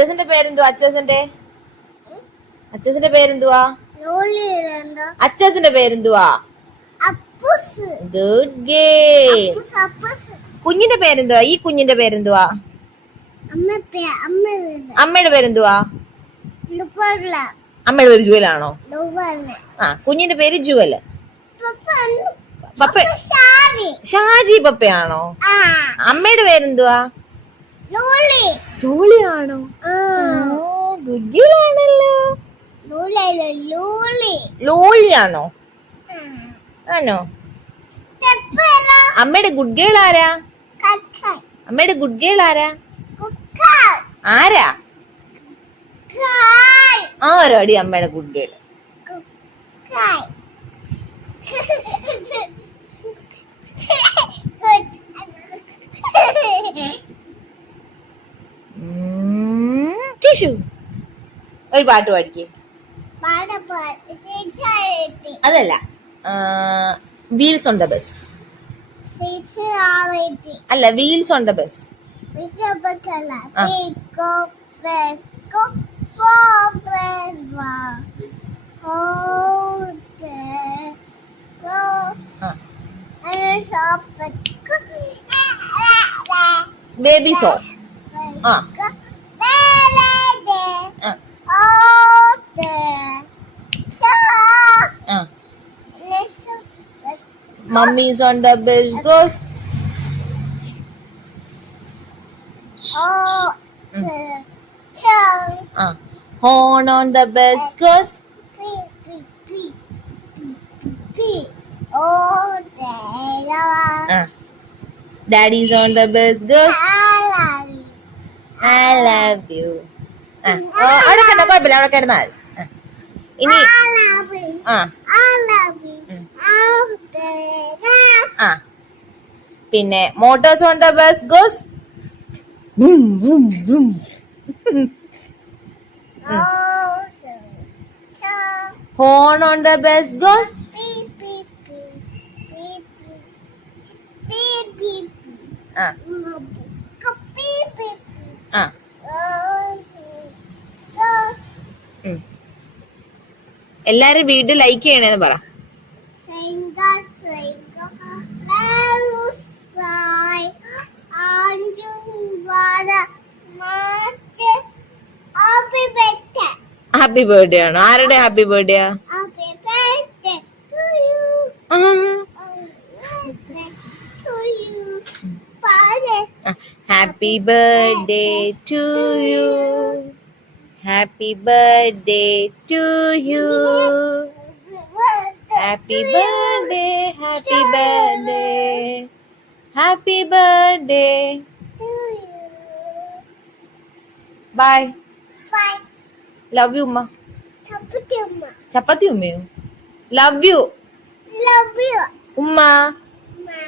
അച്ഛന്റെ പേരെന്തുവാ? അച്ഛന്റെ പേരെന്തുവാ? അച്ഛന്റെ പേരെന്തുവാ? Good girl. കുഞ്ഞിന്റെ പേരെന്തുവാ? ഈ കുഞ്ഞിന്റെ പേരെന്തുവാ? അമ്മയുടെ പേരെന്തുവാ? അമ്മയുടെ പേര് ജുവലാണോ? കുഞ്ഞിന്റെ പേര് ജുവല്. ഷാജി പപ്പയാണോ? അമ്മയുടെ പേരെന്തുവാ? ജോളിയാണോ? ഗുഡ് ഗേൾ ആണല്ലോ. ലോളിയാണോ? ആണോ? അമ്മയുടെ ഗുഡ് ഗേൾ ആരാ? അമ്മയുടെ ഗുഡ് ഗേൾ ആരാ? ആരാ? ആരാടി അമ്മയുടെ ഗുഡ് ഗേൾ? ടിഷു ഒരു പാട്ട് പാടിക്കേ. അതല്ല, വീൽസ് ഓൺ ദ ബസ്. അല്ല, wheels on the bus. Baby song. Mummy's on the bus goes. Horn on the bus goes. Daddy's on the bus goes. I love you. അവിടെ കിടന്ന കുഴപ്പമില്ല, അവിടെ കിടന്നാൽ ഇനി പിന്നെ motors on the bus goes. Horn on the bus goes. എല്ലാരും video like ചെയ്യണേന്ന് പറ. ഹാപ്പി ബർത്ത്ഡേ ആണോ? ആരുടെ ഹാപ്പി ബർത്ത്ഡേ? ഹാപ്പി ബർത്ത്ഡേ ടു യു. Happy birthday to you. Happy birthday, happy birthday. Happy birthday to you. Bye. Bye. Love you, Umma. Chapati Umma. Chapati Umma. Love you. Love you. Umma. Umma.